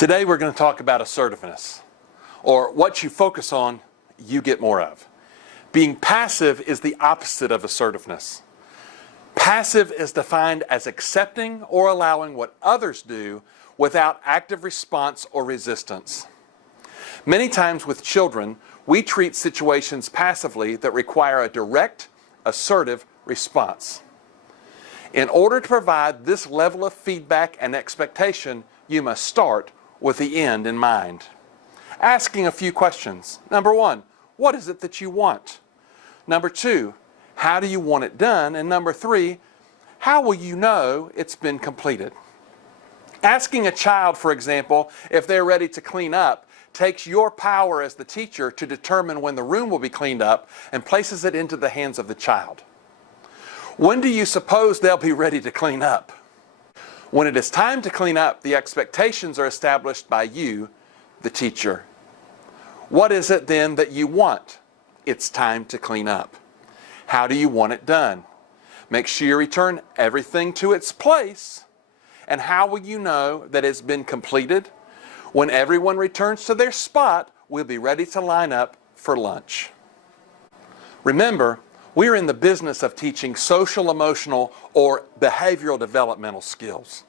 Today we're going to talk about assertiveness, or what you focus on, you get more of. Being passive is the opposite of assertiveness. Passive is defined as accepting or allowing what others do without active response or resistance. Many times with children, we treat situations passively that require a direct, assertive response. In order to provide this level of feedback and expectation, you must start with the end in mind. Asking a few questions. Number one, what is it that you want? Number two, how do you want it done? And number three, how will you know it's been completed? Asking a child, for example, if they're ready to clean up, takes your power as the teacher to determine when the room will be cleaned up and places it into the hands of the child. When do you suppose they'll be ready to clean up? When it is time to clean up, the expectations are established by you, the teacher. What is it then that you want? It's time to clean up. How do you want it done? Make sure you return everything to its place. And how will you know that it's been completed? When everyone returns to their spot, we'll be ready to line up for lunch. Remember, we're in the business of teaching social, emotional, or behavioral developmental skills.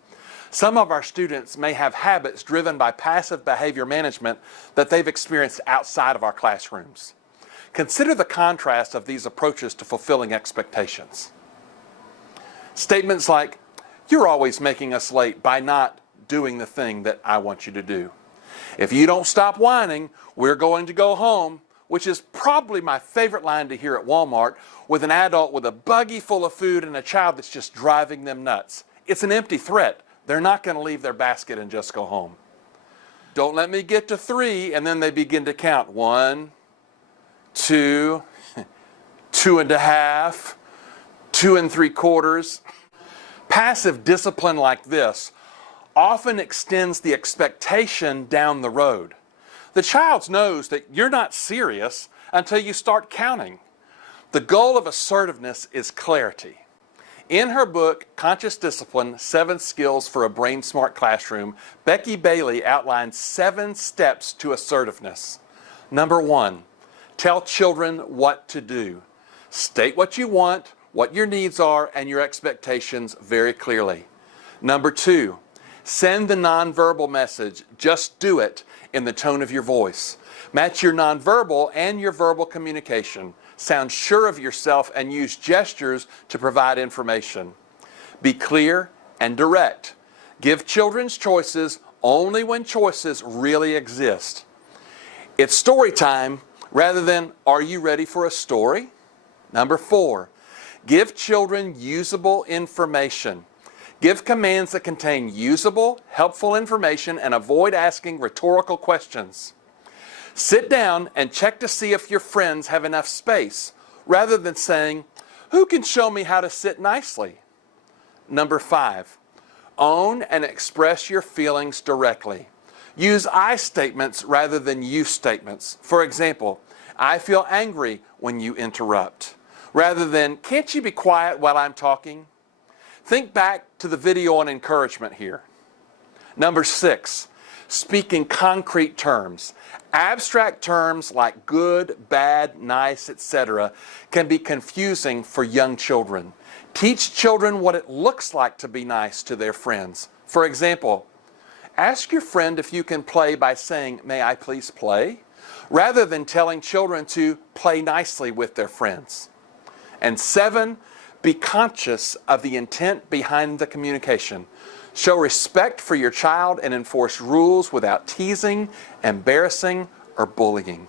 Some of our students may have habits driven by passive behavior management that they've experienced outside of our classrooms. Consider the contrast of these approaches to fulfilling expectations. Statements like, "You're always making us late by not doing the thing that I want you to do. If you don't stop whining, we're going to go home," which is probably my favorite line to hear at Walmart with an adult with a buggy full of food and a child that's just driving them nuts. It's an empty threat. They're not going to leave their basket and just go home. "Don't let me get to 3, and then they begin to count. 1, 2, 2.5, 2 3/4. Passive discipline like this often extends the expectation down the road. The child knows that you're not serious until you start counting. The goal of assertiveness is clarity. In her book, Conscious Discipline, 7 Skills for a Brain Smart Classroom, Becky Bailey outlines 7 steps to assertiveness. Number 1, tell children what to do. State what you want, what your needs are, and your expectations very clearly. Number 2, send the nonverbal message, just do it, in the tone of your voice. Match your nonverbal and your verbal communication. Sound sure of yourself and use gestures to provide information. Be clear and direct. Give children's choices only when choices really exist. It's story time rather than, "Are you ready for a story?" Number 4, give children usable information. Give commands that contain usable, helpful information and avoid asking rhetorical questions. Sit down and check to see if your friends have enough space, rather than saying, "Who can show me how to sit nicely?" Number 5, own and express your feelings directly. Use I statements rather than you statements. For example, "I feel angry when you interrupt," rather than, "Can't you be quiet while I'm talking?" Think back to the video on encouragement here. Number 6, speak in concrete terms. Abstract terms like good, bad, nice, etc. can be confusing for young children. Teach children what it looks like to be nice to their friends. For example, ask your friend if you can play by saying, "May I please play?" rather than telling children to play nicely with their friends. And 7, be conscious of the intent behind the communication. Show respect for your child and enforce rules without teasing, embarrassing, or bullying.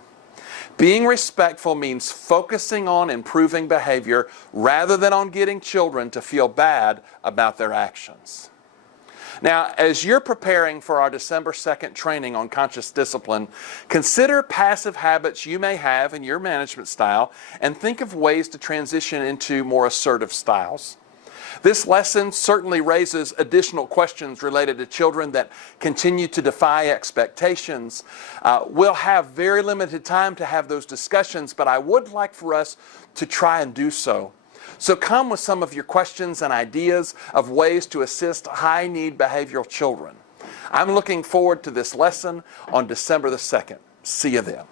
Being respectful means focusing on improving behavior rather than on getting children to feel bad about their actions. Now, as you're preparing for our December 2nd training on conscious discipline, consider passive habits you may have in your management style and think of ways to transition into more assertive styles. This lesson certainly raises additional questions related to children that continue to defy expectations. We'll have very limited time to have those discussions, but I would like for us to try and do so. So come with some of your questions and ideas of ways to assist high-need behavioral children. I'm looking forward to this lesson on December the 2nd. See you then.